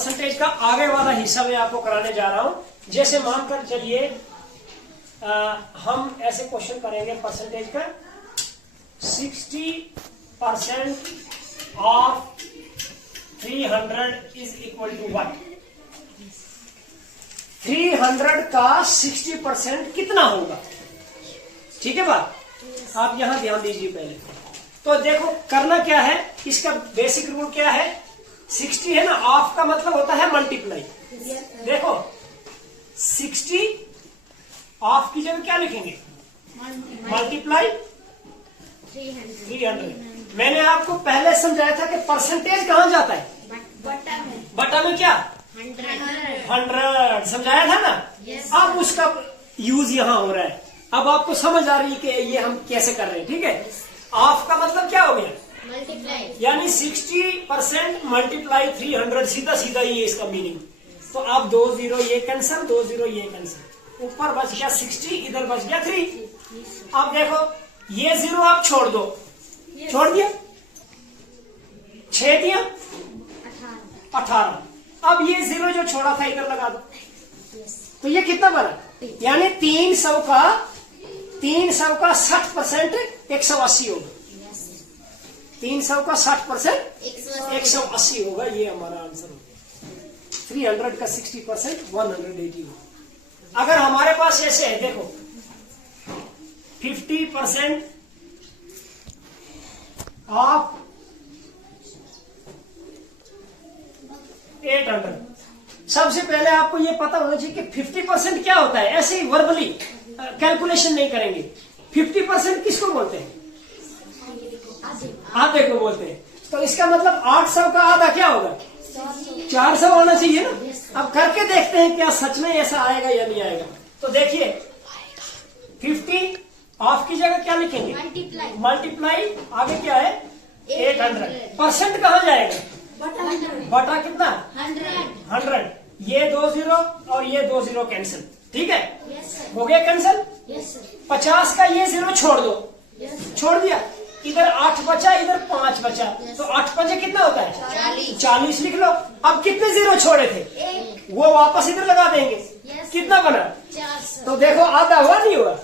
Percentage का आगे वाला हिस्सा मैं आपको कराने जा रहा हूं। जैसे मानकर चलिए हम ऐसे क्वेश्चन करेंगे परसेंटेज का 60% of 300 is equal to what. 300 का 60% कितना होगा? ठीक है बात, आप यहां ध्यान दीजिए पहले। तो देखो करना क्या है, इसका बेसिक रूल क्या है, 60 है ना, ऑफ का मतलब होता है मल्टीप्लाई। देखो 60 ऑफ की जगह क्या लिखेंगे, मल्टीप्लाई 300। मैंने आपको पहले समझाया था कि परसेंटेज कहां जाता है, बटा में क्या 100 समझाया था ना। अब उसका यूज यहां हो रहा है। अब आपको समझ आ रही है कि ये हम कैसे कर रहे हैं। ठीक है, ऑफ का मतलब क्या हो गया, मल्टीप्लाई, यानी 60% मल्टीप्लाई 300, सीधा सीधा ये इसका मीनिंग। तो अब 2 0 ये कैंसिल, 2 0 ये कैंसिल, ऊपर बच गया 60, इधर बच गया 3। अब देखो ये 0 आप छोड़ दो, छोड़ दिया, 6 दिया 18। अब ये 0 जो छोड़ा था इधर लगा दो, तो ये कितना बना, यानी 300 का 60% 180 होगा। 300 का 60% 180 होगा, ये हमारा आंसर होगा। 300 का 60% 180 होगा। अगर हमारे पास ऐसे है, देखो 50% ऑफ 800। सबसे पहले आपको ये पता होना चाहिए कि 50% क्या होता है। ऐसे ही वर्बली कैलकुलेशन नहीं करेंगे। 50% किसको बोलते हैं, आधे को बोलते हैं। तो इसका मतलब 800 का आधा क्या होगा, 400 होना चाहिए ना। अब करके देखते हैं क्या सच में ऐसा आएगा या नहीं आएगा। तो देखिए 50 ऑफ की जगह क्या लिखेंगे, मल्टीप्लाई, आगे क्या है 800। परसेंट कहाँ जाएगा, बटा कितना 100। ये 2 0 और ये 2 0 कैंसिल। ठीक है, हो गया कैंसिल। 50 का ये 0 छोड़ दो, छोड़ दिया, इधर 8 बचा, इधर 5 बचा, तो 8 5 कितना होता है 40 लिख लो। अब कितने 0 छोड़े थे, वो वापस इधर लगा देंगे, कितना बना, तो देखो आधा हुआ नहीं हुआ,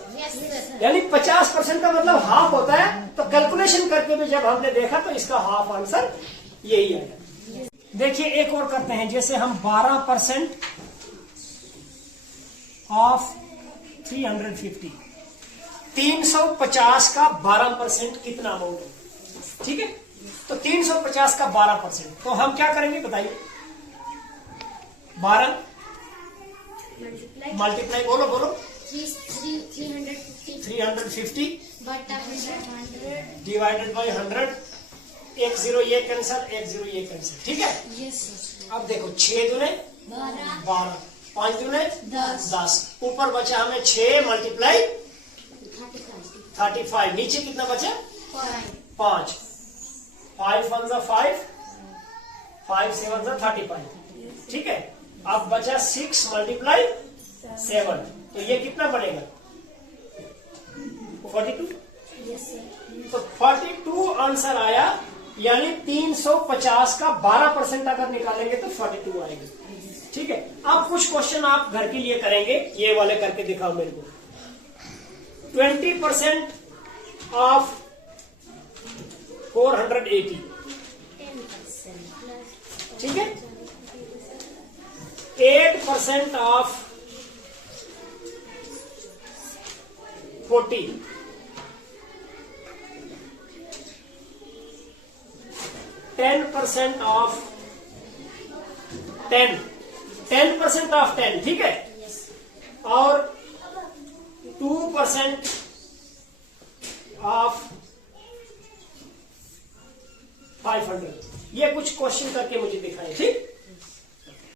यानी 50% का मतलब हाफ होता है। तो कैलकुलेशन करके भी जब हमने देखा तो इसका हाफ आंसर यही आया। देखिए एक और करते हैं, जैसे हम 12% ऑफ 350, 350 का 12% कितना अमाउंट है। ठीक है, तो 350 का 12%, तो हम क्या करेंगे बताइए, 12 मल्टीप्लाई, बोलो बोलो, 350 डिवाइडेड बाई 100, 1 0 ये कैंसिल, 1 0 ये कैंसिल। ठीक है, अब देखो 6 दूने 12, 5 दूने 10, ऊपर बचा हमें 6 मल्टीप्लाई 35, नीचे कितना बचा 5, 5 1 5, 5 7 35। ठीक है, अब बचा 6 मल्टीप्लाई 7, तो ये कितना बनेगा 42। तो 42 आंसर आया, यानी 350 का 12% अगर निकालेंगे तो 42 आएगा। ठीक है, अब कुछ क्वेश्चन आप घर के लिए करेंगे, ये वाले करके दिखाओ मेरे को। 20% ऑफ 480, ठीक है, 8% ऑफ 40, 10% ऑफ 10, 10% ऑफ 10। ठीक है, और 2% ऑफ 500। ये कुछ क्वेश्चन करके मुझे दिखाएं। ठीक।